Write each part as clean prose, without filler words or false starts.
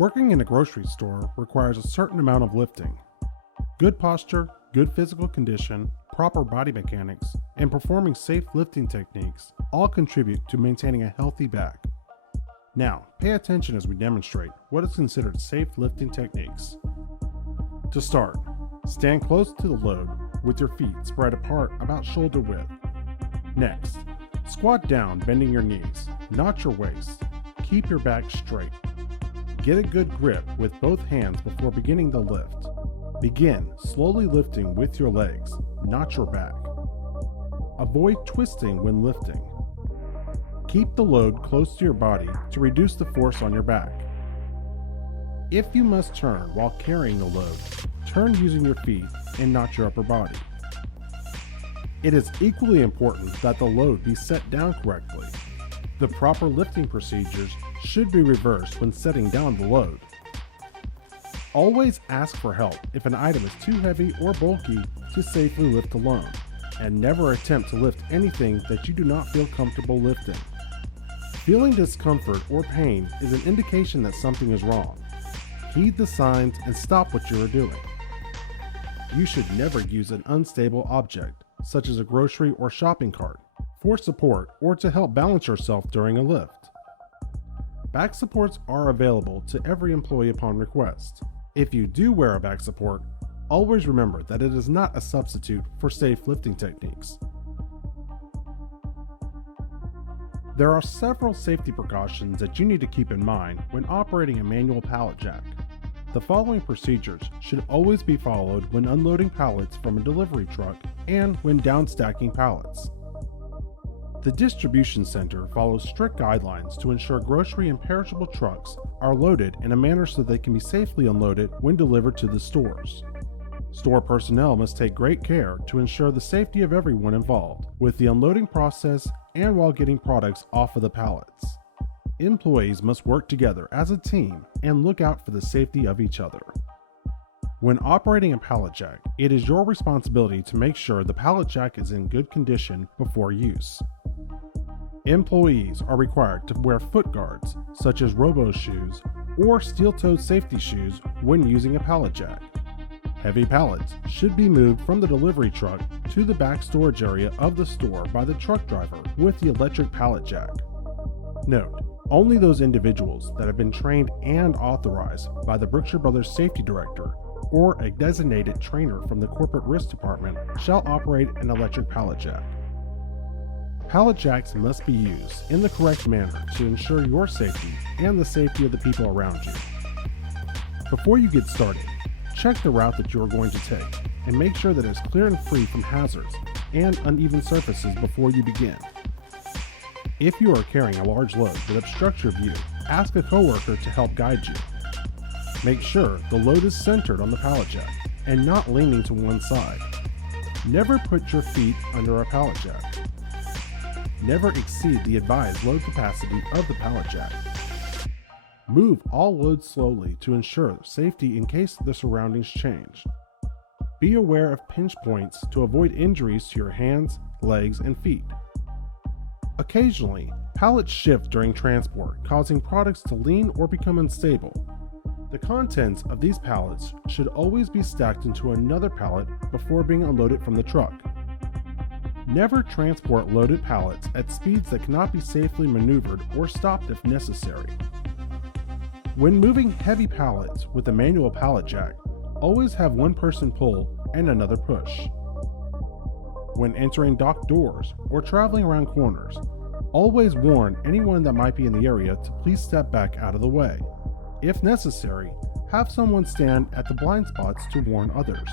Working in a grocery store requires a certain amount of lifting. Good posture, good physical condition, proper body mechanics, and performing safe lifting techniques all contribute to maintaining a healthy back. Now, pay attention as we demonstrate what is considered safe lifting techniques. To start, stand close to the load with your feet spread apart about shoulder width. Next, squat down bending your knees, not your waist. Keep your back straight. Get a good grip with both hands before beginning the lift. Begin slowly lifting with your legs, not your back. Avoid twisting when lifting. Keep the load close to your body to reduce the force on your back. If you must turn while carrying the load, turn using your feet and not your upper body. It is equally important that the load be set down correctly. The proper lifting procedures should be reversed when setting down the load. Always ask for help if an item is too heavy or bulky to safely lift alone, and never attempt to lift anything that you do not feel comfortable lifting. Feeling discomfort or pain is an indication that something is wrong. Heed the signs and stop what you are doing. You should never use an unstable object, such as a grocery or shopping cart, for support or to help balance yourself during a lift. Back supports are available to every employee upon request. If you do wear a back support, always remember that it is not a substitute for safe lifting techniques. There are several safety precautions that you need to keep in mind when operating a manual pallet jack. The following procedures should always be followed when unloading pallets from a delivery truck and when downstacking pallets. The distribution center follows strict guidelines to ensure grocery and perishable trucks are loaded in a manner so they can be safely unloaded when delivered to the stores. Store personnel must take great care to ensure the safety of everyone involved with the unloading process and while getting products off of the pallets. Employees must work together as a team and look out for the safety of each other. When operating a pallet jack, it is your responsibility to make sure the pallet jack is in good condition before use. Employees are required to wear foot guards, such as robo shoes or steel-toed safety shoes when using a pallet jack. Heavy pallets should be moved from the delivery truck to the back storage area of the store by the truck driver with the electric pallet jack. Note, only those individuals that have been trained and authorized by the Brookshire Brothers Safety Director or a designated trainer from the Corporate Risk Department shall operate an electric pallet jack. Pallet jacks must be used in the correct manner to ensure your safety and the safety of the people around you. Before you get started, check the route that you are going to take and make sure that it is clear and free from hazards and uneven surfaces before you begin. If you are carrying a large load that obstructs your view, ask a coworker to help guide you. Make sure the load is centered on the pallet jack and not leaning to one side. Never put your feet under a pallet jack. Never exceed the advised load capacity of the pallet jack. Move all loads slowly to ensure safety in case the surroundings change. Be aware of pinch points to avoid injuries to your hands, legs, and feet. Occasionally, pallets shift during transport, causing products to lean or become unstable. The contents of these pallets should always be stacked into another pallet before being unloaded from the truck. Never transport loaded pallets at speeds that cannot be safely maneuvered or stopped if necessary. When moving heavy pallets with a manual pallet jack, always have one person pull and another push. When entering dock doors or traveling around corners, always warn anyone that might be in the area to please step back out of the way. If necessary, have someone stand at the blind spots to warn others.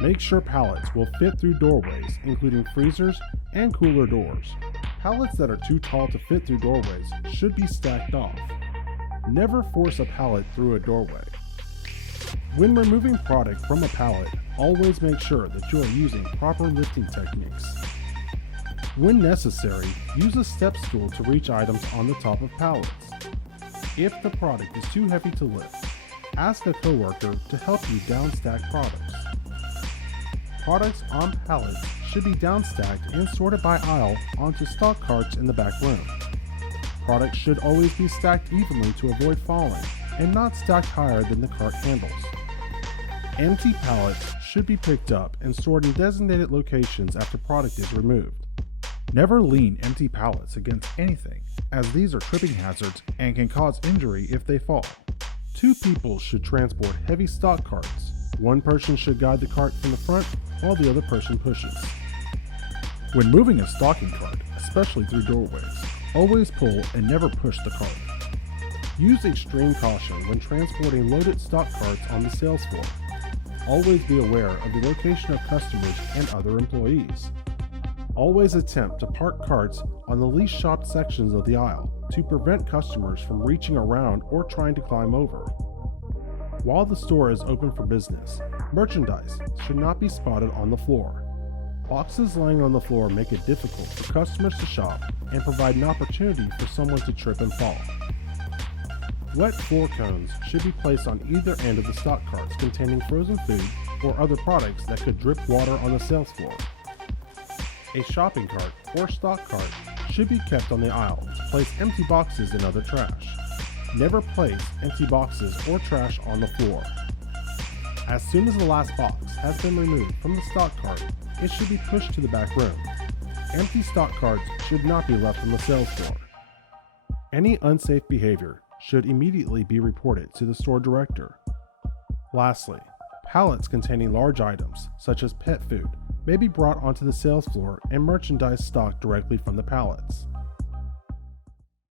Make sure pallets will fit through doorways, including freezers and cooler doors. Pallets that are too tall to fit through doorways should be stacked off. Never force a pallet through a doorway. When removing product from a pallet, always make sure that you are using proper lifting techniques. When necessary, use a step stool to reach items on the top of pallets. If the product is too heavy to lift, ask a coworker to help you downstack products. Products on pallets should be downstacked and sorted by aisle onto stock carts in the back room. Products should always be stacked evenly to avoid falling, and not stacked higher than the cart handles. Empty pallets should be picked up and stored in designated locations after product is removed. Never lean empty pallets against anything, as these are tripping hazards and can cause injury if they fall. 2 people should transport heavy stock carts. One person should guide the cart from the front while the other person pushes. When moving a stocking cart, especially through doorways, always pull and never push the cart. Use extreme caution when transporting loaded stock carts on the sales floor. Always be aware of the location of customers and other employees. Always attempt to park carts on the least shopped sections of the aisle to prevent customers from reaching around or trying to climb over. While the store is open for business, merchandise should not be spotted on the floor. Boxes lying on the floor make it difficult for customers to shop and provide an opportunity for someone to trip and fall. Wet floor cones should be placed on either end of the stock carts containing frozen food or other products that could drip water on the sales floor. A shopping cart or stock cart should be kept on the aisle to place empty boxes and other trash. Never place empty boxes or trash on the floor. As soon as the last box has been removed from the stock cart, it should be pushed to the back room. Empty stock carts should not be left on the sales floor. Any unsafe behavior should immediately be reported to the store director. Lastly, pallets containing large items, such as pet food, may be brought onto the sales floor and merchandise stocked directly from the pallets.